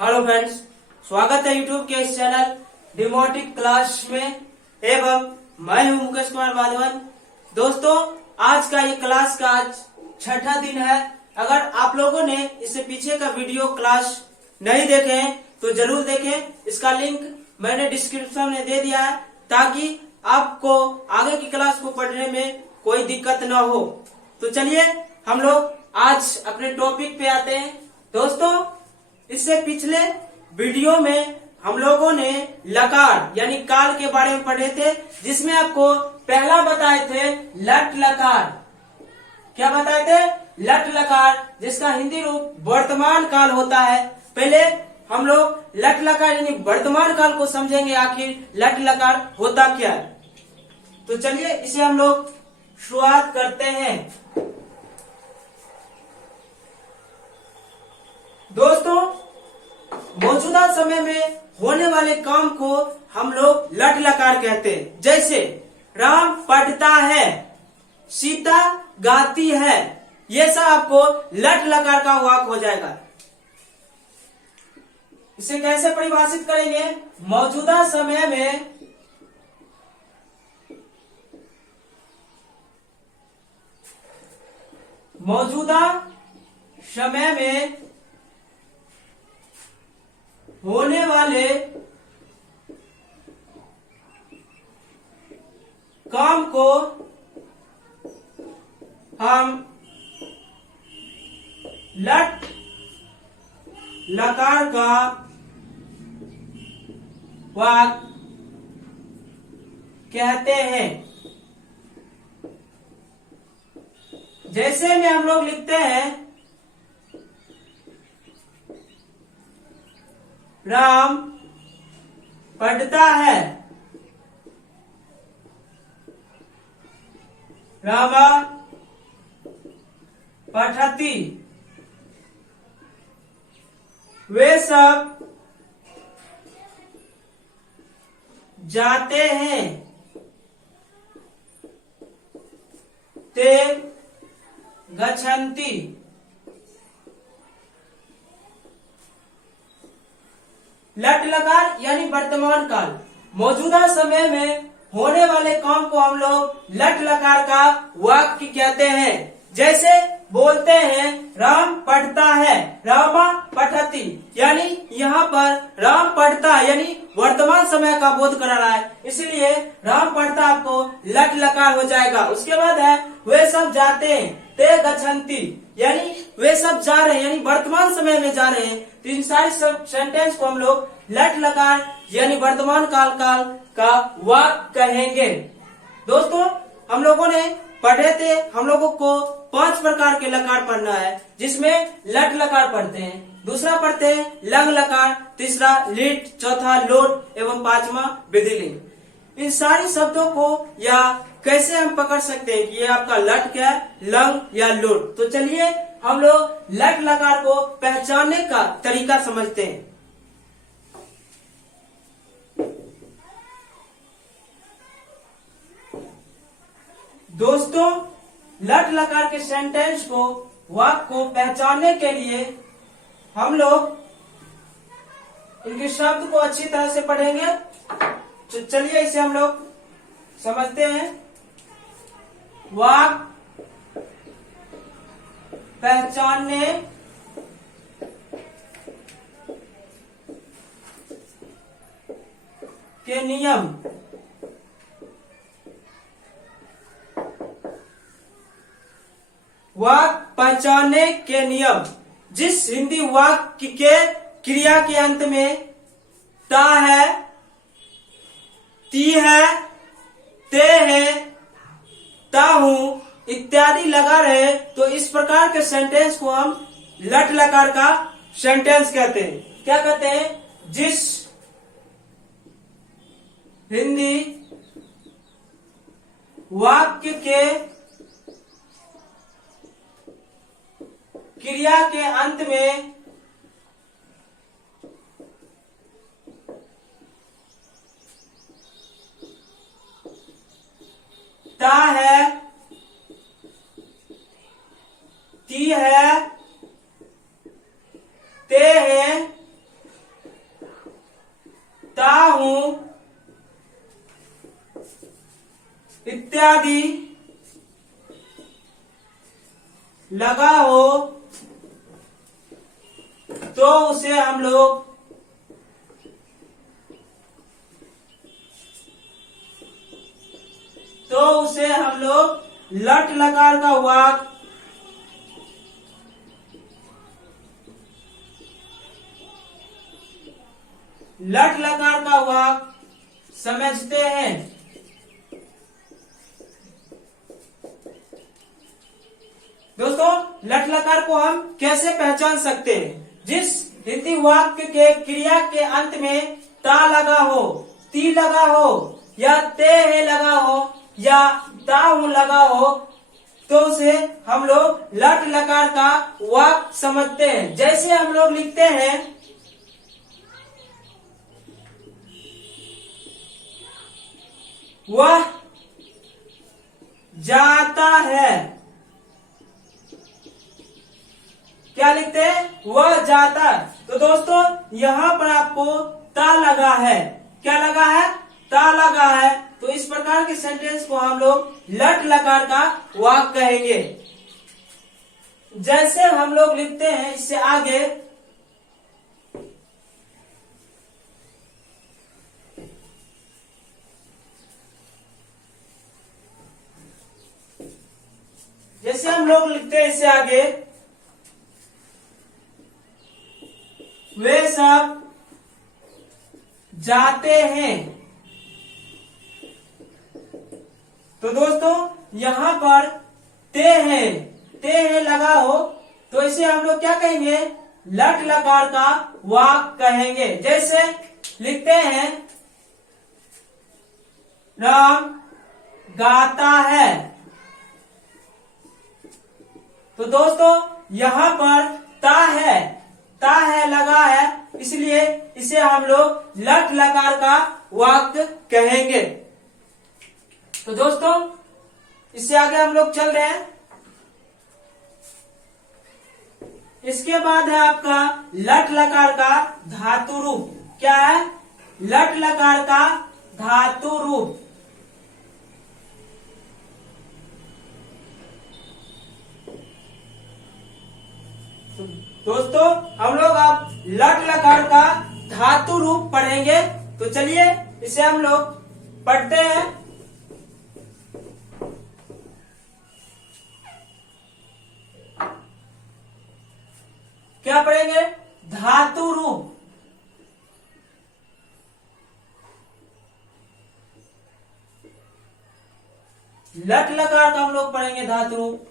Hello friends, स्वागत है YouTube के इस चैनल डिमोटिक क्लास में एवं मैं हूं मुकेश कुमार माधवन। दोस्तों, आज का ये क्लास का आज छठा दिन है। अगर आप लोगों ने इससे पीछे का वीडियो क्लास नहीं देखे हैं तो जरूर देखें। इसका लिंक मैंने डिस्क्रिप्शन में दे दिया है ताकि आपको आगे की क्लास को पढ़ने में कोई दिक्कत न हो। तो चलिए हम लोग आज अपने टॉपिक पे आते हैं। दोस्तों, इससे पिछले वीडियो में हम लोगों ने लकार यानी काल के बारे में पढ़े थे, जिसमें आपको पहला बताए थे लट लकार। क्या बताए थे? लट लकार, जिसका हिंदी रूप वर्तमान काल होता है। पहले हम लोग लट लकार यानी वर्तमान काल को समझेंगे, आखिर लट लकार होता क्या है। तो चलिए इसे हम लोग शुरुआत करते हैं। दोस्तों, मौजूदा समय में होने वाले काम को हम लोग लट लकार कहते हैं। जैसे राम पढ़ता है, सीता गाती है, ये सब आपको लट लकार का वाक हो जाएगा। इसे कैसे परिभाषित करेंगे? मौजूदा समय में होने वाले काम को हम लट लकार का वाक कहते हैं। जैसे में हम लोग लिखते हैं राम पढ़ता है, रामा पठती, वे सब जाते हैं, ते गच्छन्ति। लट लकार यानी वर्तमान काल, मौजूदा समय में होने वाले काम को हम लोग लट लकार का वाक्य कहते हैं। जैसे बोलते हैं राम पढ़ता है, रामा पठती, यानी यहाँ पर राम पढ़ता यानी वर्तमान समय का बोध करा रहा है, इसलिए राम पढ़ता आपको लट लकार हो जाएगा। उसके बाद है वे सब जाते हैं, ते गच्छन्ति, यानी वे सब जा रहे हैं यानी वर्तमान समय में जा रहे हैं। तो इन सारे सेंटेंस को हम लोग लट लकार यानी वर्तमान काल का वाक्य कहेंगे। दोस्तों, हम लोगों ने पढ़े थे, हम लोगों को 5 प्रकार के लकार पढ़ना है, जिसमें लट लकार पढ़ते हैं, दूसरा पढ़ते हैं लंग लकार, तीसरा लिट, चौथा लोट एवं 5वां विधिलिंग। इन सारे शब्दों को या कैसे हम पकड़ सकते हैं कि ये आपका लट क्या है, लंग या लोट। तो चलिए हम लोग लट लकार को पहचानने का तरीका समझते हैं। दोस्तों, लट लकार के सेंटेंस को, वाक्य को पहचानने के लिए हम लोग इनके शब्द को अच्छी तरह से पढ़ेंगे। तो चलिए इसे हम लोग समझते हैं। वाक्य पहचानने के नियम। वाक्य पहचानने के नियम, जिस हिंदी वाक्य के क्रिया के अंत में ता है, ती है, ते है, ता हूं इत्यादि लगा रहे, तो इस प्रकार के सेंटेंस को हम लट लकार का सेंटेंस कहते हैं। क्या कहते हैं? जिस हिंदी वाक्य के क्रिया के अंत में ता है, ती है, ते है, इत्यादि लगा हो तो उसे हम लोग लट लकार का वाक समझते हैं। दोस्तों, लट लकार को हम कैसे पहचान सकते हैं? जिस हिंदी वाक्य के क्रिया के अंत में ता लगा हो, ती लगा हो, या ते है लगा हो, या ताहू लगा हो, तो उसे हम लोग लट लकार का वाक्य समझते हैं। जैसे हम लोग लिखते हैं, वह जाता है। क्या लिखते हैं? वह जाता है। तो दोस्तों, यहाँ पर आपको ता लगा है। क्या लगा है? ता लगा है। तो इस प्रकार के सेंटेंस को हम लोग लट लकार का वाक्य कहेंगे। जैसे हम लोग लिखते हैं इससे आगे, जैसे हम लोग लिखते हैं इससे आगे, वे सब जाते हैं। तो दोस्तों, यहाँ पर ते है लगा हो, तो इसे हम लोग क्या कहेंगे? लट लकार का वाक्य कहेंगे। जैसे लिखते हैं, राम गाता है। तो दोस्तों, यहाँ पर ता है लगा है, इसलिए इसे हम लोग लट लकार का वाक्य कहेंगे। तो दोस्तों, इससे आगे हम लोग चल रहे हैं। इसके बाद है आपका लट लकार का धातु रूप। क्या है? लट लकार का धातु रूप। दोस्तों, हम लोग अब लट लकार का धातु रूप पढ़ेंगे। तो चलिए इसे हम लोग पढ़ते हैं। क्या पढ़ेंगे? धातु रूप। लट लकार का हम लोग पढ़ेंगे धातु रूप।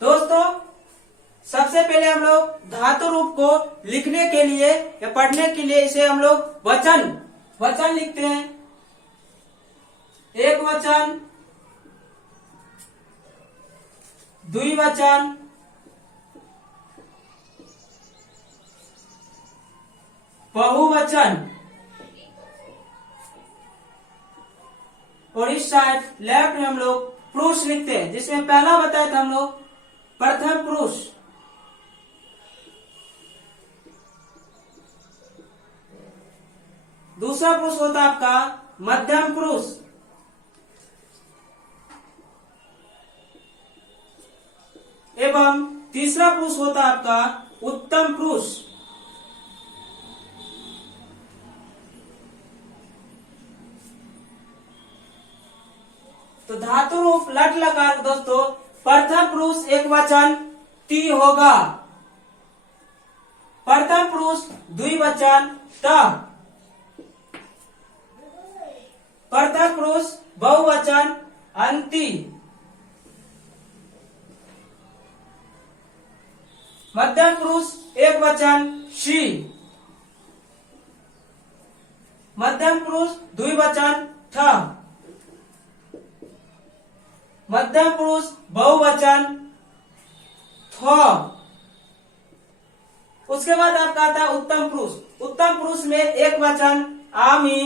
दोस्तों, सबसे पहले हम लोग धातु रूप को लिखने के लिए या पढ़ने के लिए इसे हम लोग वचन लिखते हैं। एक वचन, द्विवचन, बहुवचन, और इस साइड लेफ्ट में हम लोग पुरुष लिखते हैं, जिसमें पहला बताया था हम लोग प्रथम पुरुष, दूसरा पुरुष होता है आपका मध्यम पुरुष, एवं तीसरा पुरुष होता है आपका उत्तम पुरुष। तो धातु रूप लट लकार दोस्तों, प्रथम पुरुष एक वचन ती होगा, प्रथम पुरुष द्विवचन त, प्रथम पुरुष बहुवचन अंति, मध्यम पुरुष एक वचन शी, मध्यम पुरुष द्विवचन थ, मध्यम पुरुष बहुवचन थ। उसके बाद आपका आता है उत्तम पुरुष। उत्तम पुरुष में एक वचन आमी,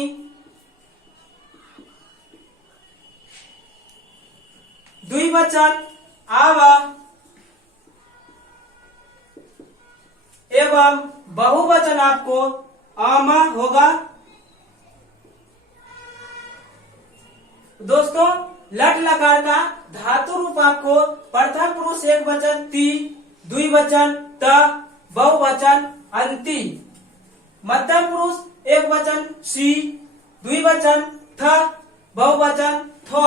द्विवचन आवा, एवं बहुवचन आपको आमा होगा। दोस्तों, लट लकार का धातु रूप आपको प्रथम पुरुष एक वचन ती, द्विवचन त, बहुवचन अंति, मध्यम पुरुष एक वचन सी, द्विवचन थ, बहुवचन थो,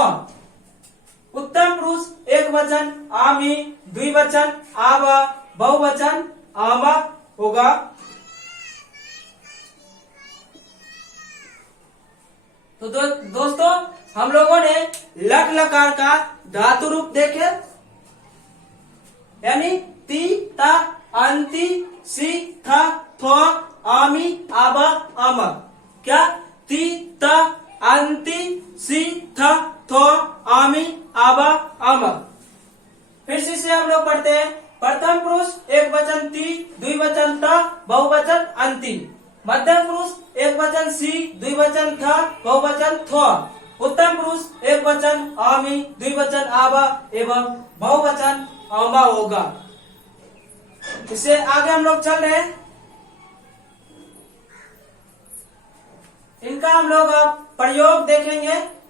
उत्तम पुरुष एक वचन आमी, द्विवचन आव, बहुवचन आमा होगा। तो दोस्तों, हम लोगों ने लट लकार का धातु रूप देखे, यानी ती, ता, अंति, सी, था, थो, आमी, आबा, आमा। क्या? ती, ता, अंति, सी, था, थो, आमी, आबा, आमा। फिर से हम लोग पढ़ते हैं। प्रथम पुरुष एक वचन ती, द्विवचन ता, बहुवचन अंति, मध्यम पुरुष एक वचन सी, द्विवचन था, बहुवचन थो, उत्तम पुरुष एक वचन आमी, द्विवचन आबा एवं बहुवचन आमा होगा। इससे आगे हम लोग चल रहे हैं। इनका हम लोग अब प्रयोग देखेंगे।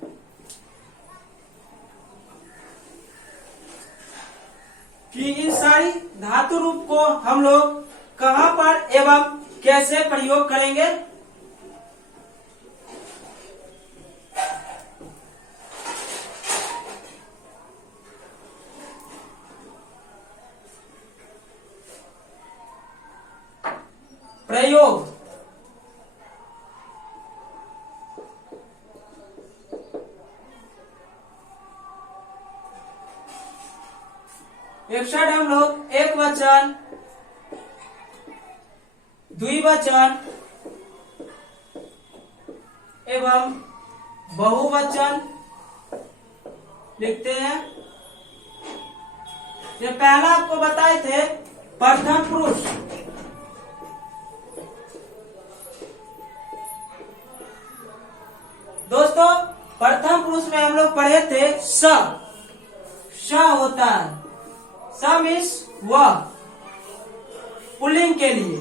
कि इन सारी धातु रूप को हम लोग कहां पर एवं कैसे प्रयोग करेंगे। प्रयोग। एक हम लोग एक वचन, द्विवचन एवं बहुवचन लिखते हैं। ये पहला आपको बताए थे प्रथम पुरुष। दोस्तों, प्रथम पुरुष में हम लोग पढ़े थे स होता है। स मीन्स वह, पुल्लिंग के लिए।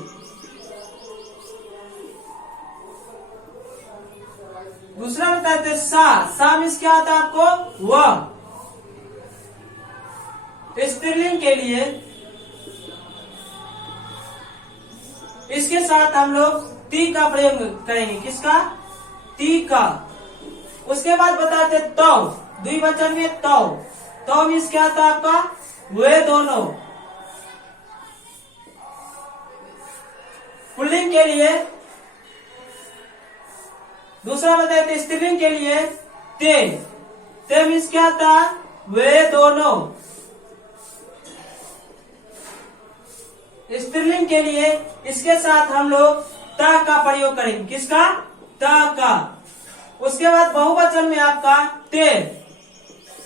दूसरा बताते थे सा मीन्स क्या होता है आपको? वह, स्त्रीलिंग के लिए। इसके साथ हम लोग ती का प्रयोग करेंगे। किसका? ती का। उसके बाद बताते तौ, द्विवचन में तौ मीन्स क्या था आपका? वे दोनों। पुल्लिंग के लिए। दूसरा बताए थे स्त्रीलिंग के लिए ते मीन्स क्या था? वे दोनों। स्त्रीलिंग के लिए इसके साथ हम लोग ता का प्रयोग करेंगे। किसका? ता का। उसके बाद बहुवचन में आपका ते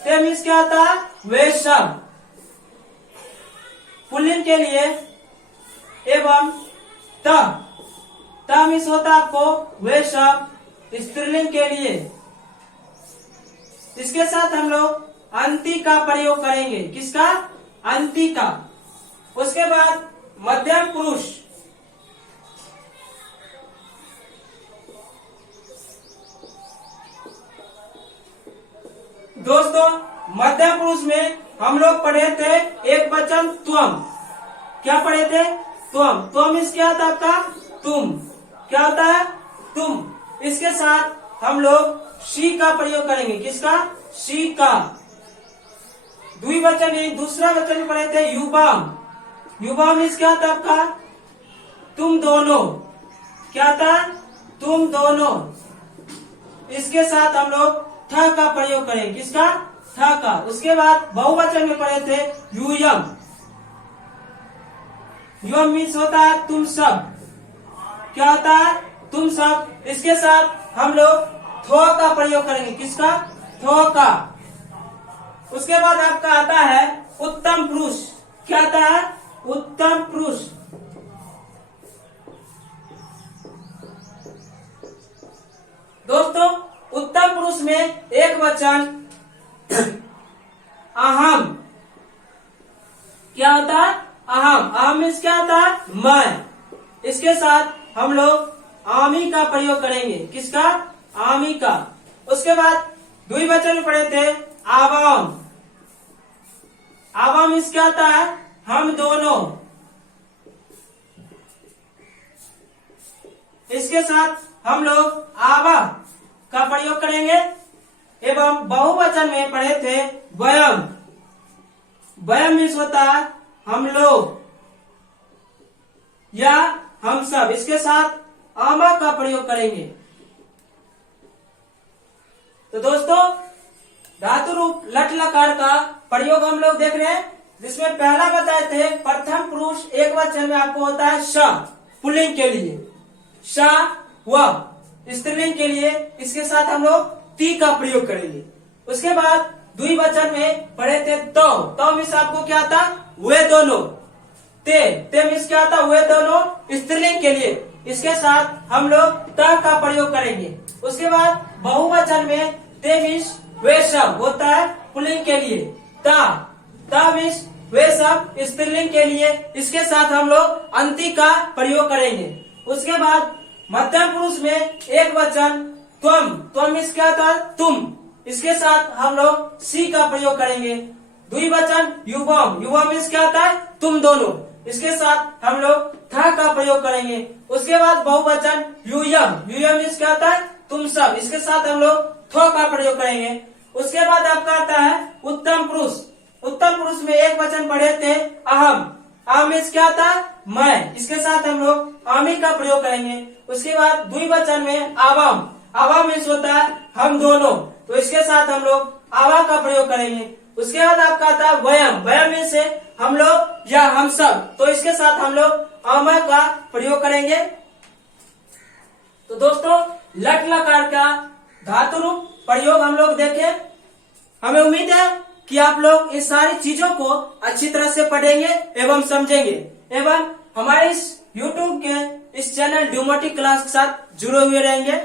मीन्स क्या था? वे सब। पुल्लिंग के लिए एवं त मीन्स होता आपको वे सब, स्त्रीलिंग के लिए। इसके साथ हम लोग अंति का प्रयोग करेंगे। किसका? अंति का। उसके बाद मध्यम पुरुष। दोस्तों, मध्यम पुरुष में हम लोग पढ़े थे एक वचन त्वम। क्या पढ़े थे? त्वम मीन्स क्या होता है आपका? तुम। क्या होता है? तुम। इसके साथ हम लोग शी का प्रयोग करेंगे। किसका? शी का। द्विवचन दूसरा वचन में पढ़े थे युवाम। युवाम मीन्स क्या होता है आपका? तुम दोनों। क्या था? तुम दोनों। इसके साथ हम लोग थ का प्रयोग करेंगे। किसका? थ का। उसके बाद बहुवचन में पढ़े थे यूयम। युवम मीन्स होता है तुम सब। क्या होता है? तुम सब। इसके साथ हम लोग थो का प्रयोग करेंगे। किसका? थो का। उसके बाद आपका आता है उत्तम पुरुष। क्या आता है? उत्तम पुरुष। दोस्तों, उत्तम पुरुष में एक वचन अहम। क्या होता है? अहम। अहम मीन्स क्या होता है? मैं। इसके साथ हम लोग आमी का प्रयोग करेंगे। किसका? आमी का। उसके बाद द्विवचन में पढ़े थे आवाम। आवाम इसका आता है हम दोनों। इसके साथ हम लोग आवा का प्रयोग करेंगे। एवं बहुवचन में पढ़े थे वयम। वयम मीन्स होता है हम लोग या हम सब। इसके साथ आमा का प्रयोग करेंगे। तो दोस्तों, धातु रूप लट लकार का प्रयोग हम लोग देख रहे हैं, जिसमें पहला बताए थे प्रथम पुरुष एक वचन में आपको होता है श, पुल्लिंग के लिए श, व स्त्रीलिंग के लिए इसके साथ हम लोग ती का प्रयोग करेंगे। उसके बाद द्विवचन में पढ़े थे तो मीन्स आपको क्या आता? वे दोनों। ते मीन्स क्या आता? वे दोनों स्त्रीलिंग के लिए इसके साथ हम लोग त का प्रयोग करेंगे। उसके बाद बहुवचन में ते मीन्स वे सब होता है पुल्लिंग के लिए। ता मीन्स वे सब स्त्रीलिंग के लिए इसके साथ हम लोग अंति का प्रयोग करेंगे। उसके बाद मध्यम पुरुष में एक वचन त्वम मीन्स क्या था? तुम। इसके साथ हम लोग सी का प्रयोग करेंगे। द्विवचन युवम मीन्स क्या था? तुम दोनों। इसके साथ हम लोग था का प्रयोग करेंगे। उसके बाद बहुवचन यूयम मीन्स क्या था? तुम सब। इसके साथ हम लोग थो का प्रयोग करेंगे। उसके बाद आपका आता है उत्तम पुरुष। उत्तम पुरुष में एक वचन पढ़े थे अहम। अहम मीन्स क्या था? मैं। इसके साथ हम लोग आमी का प्रयोग करेंगे। उसके बाद द्विवचन में आवाम मीन्स होता है हम दोनों, तो इसके साथ हम लोग आवा का प्रयोग करेंगे। उसके बाद आपका आता है वयम मीन्स हम लोग या हम सब, तो इसके साथ हम लोग आमा का प्रयोग करेंगे। तो दोस्तों, लट लकार का धातु रूप प्रयोग हम लोग देखें। हमें उम्मीद है कि आप लोग इस सारी चीजों को अच्छी तरह से पढ़ेंगे एवं समझेंगे एवं हमारे इस YouTube के इस चैनल ड्यूमोटिक क्लास के साथ जुड़े हुए रहेंगे।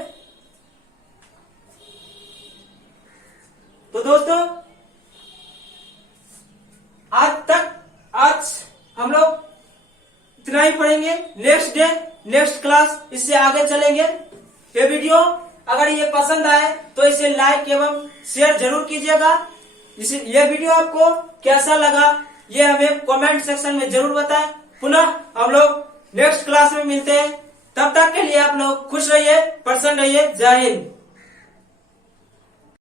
तो दोस्तों, आज हम लोग इतना ही पढ़ेंगे। नेक्स्ट क्लास इससे आगे चलेंगे। ये वीडियो अगर ये पसंद आए तो इसे लाइक एवं शेयर जरूर कीजिएगा। ये वीडियो आपको कैसा लगा ये हमें कमेंट सेक्शन में जरूर बताएं। पुनः हम लोग नेक्स्ट क्लास में मिलते हैं। तब तक के लिए आप लोग खुश रहिए, प्रसन्न रहिए। जय हिंद।